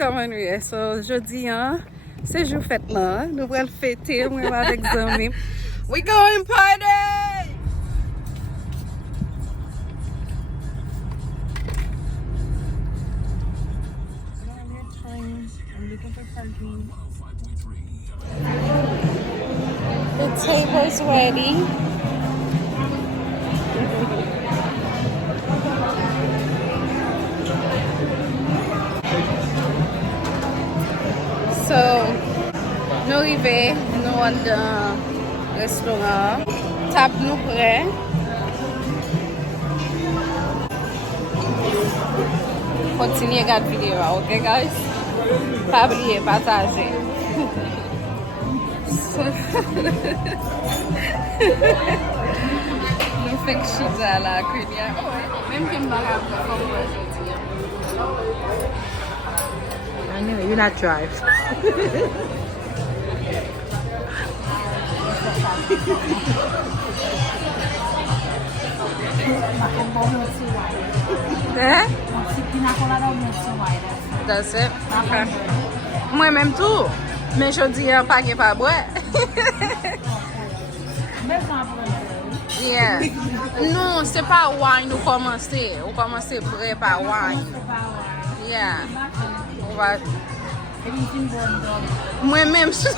koman nou ye. So, jodi an, se jou fèt lan. Nou pral fète mwen avèk zanmim. We going party! I'm looking for parking. The table's ready. So, nou rive, nou an dan restaurant. Tab nou pre. Continue gade video, ok guys? Pa oubliye, pataje. Nou fek chiza la kwenye. Mem kem baka pou konwe jodi. I knew you not drive. Does it? Okay. Mwen menm tou. Men jodi an pa gen pa bwe. Yeah. Non, se pa wine ou komanse. Ou komanse bre pa wine. Yeah. Ou va... Mwen menm sou.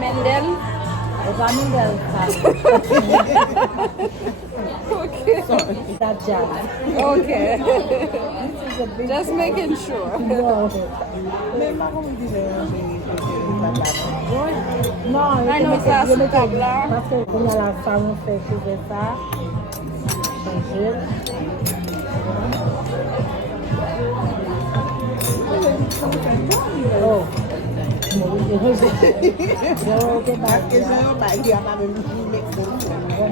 Mendel. Mendel. Okay. Sorry, that jazz. Okay. Just making sure. No. Non, I know ça, c'est pas blanc. Parce que quand la femme fait changer ça, changer. Oh.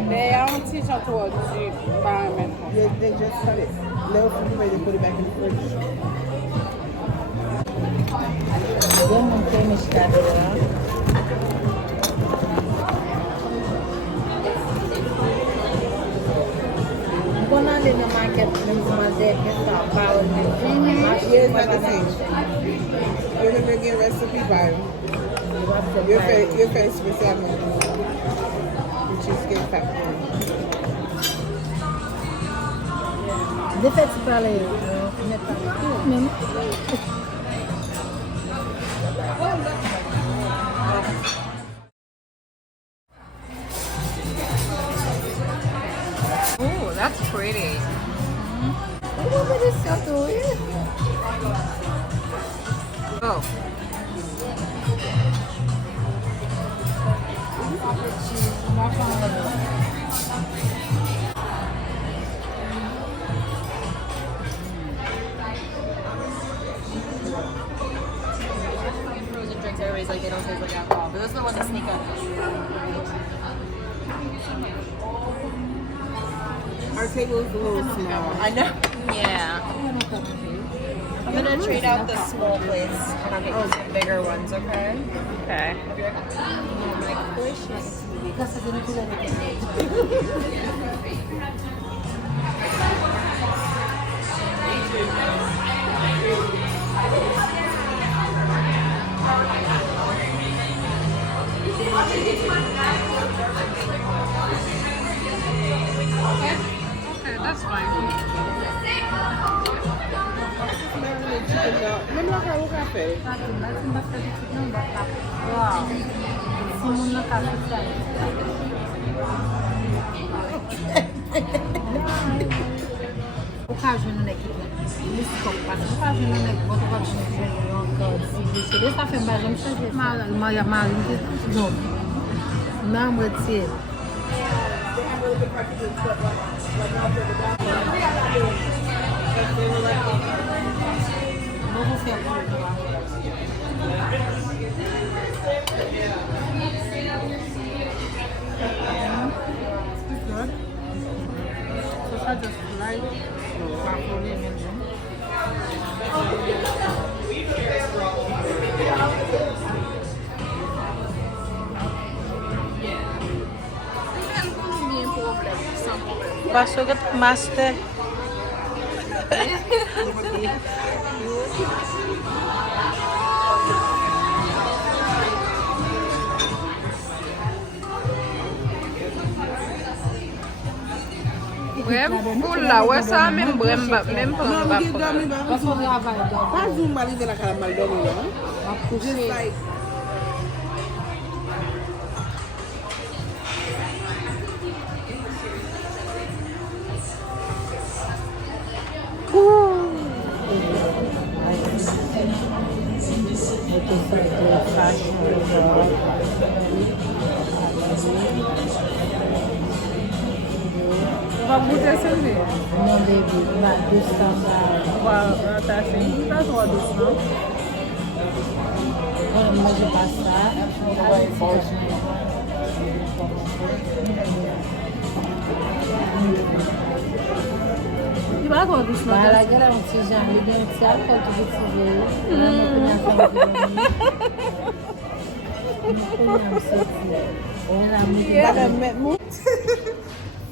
They are on teacher towards you environment. Yeah, they just cut it. Little food ready, put it back in the fridge. Don't finish that. Going on in the market, Yeah, it's not the same. You're gonna get recipe by your face with salmon, which is get factory. Des fêtes parler. Oh, that's pretty. Oh. Frozen drinks, everybody's like, they don't taste like alcohol. But those are the ones that sneak up. Our table is a little small. I know. Yeah. I'm gonna trade out the small plates and I'll get you some bigger ones, okay? Okay. I'll be right back. Oh my gracious. Okay, that's fine. Même la carreau café. Wow. Simon na kasi Miskop, parce que pas venir avec votre voiture encore. Si vous ça fait pas, je me change. Non. Non, moi, tiens. Vamos faire so ça just like broccoli and Parce que master. Ouais, pour là, ouais, ça même pas même pas. No, we get dummy, but Parce qu'on travaille dans pas zoom mal de la cara mal dummy, Just like On va goûter celui. non, baby, bah, 200 balles. On va attacher. Ça sera 200. Moi, je passe ça. Il va avoir 200. Bah, la gueule, on sait jamais bien, c'est à quoi tu veux tirer.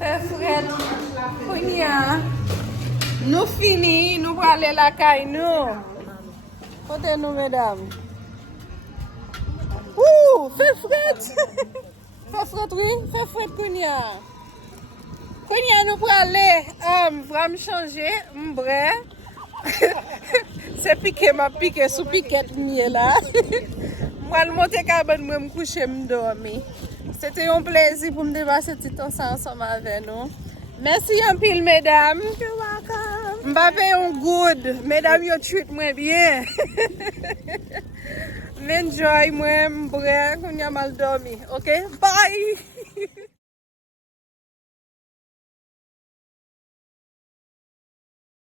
Fred, nous fini, nous pour aller la caille, nous. Côté nous, mesdames. Ouh, fait Fred. Fait Fred, oui, fait Fred, Kounia. Kounia, nous pour aller, vraiment changer, m'bré. C'est piqué, ma piqué, sous piquette, ni là. Moi, le monter cabane, moi, me coucher, me dormir. C'était un plaisir pour me dépasser tout temps ensemble avec nous. Merci un pile, mesdames. You're welcome. Mbappé, on good. Mesdames, you treat moi bien. M'enjoy, moi, m'bré, qu'on y a mal dormi. OK? Bye.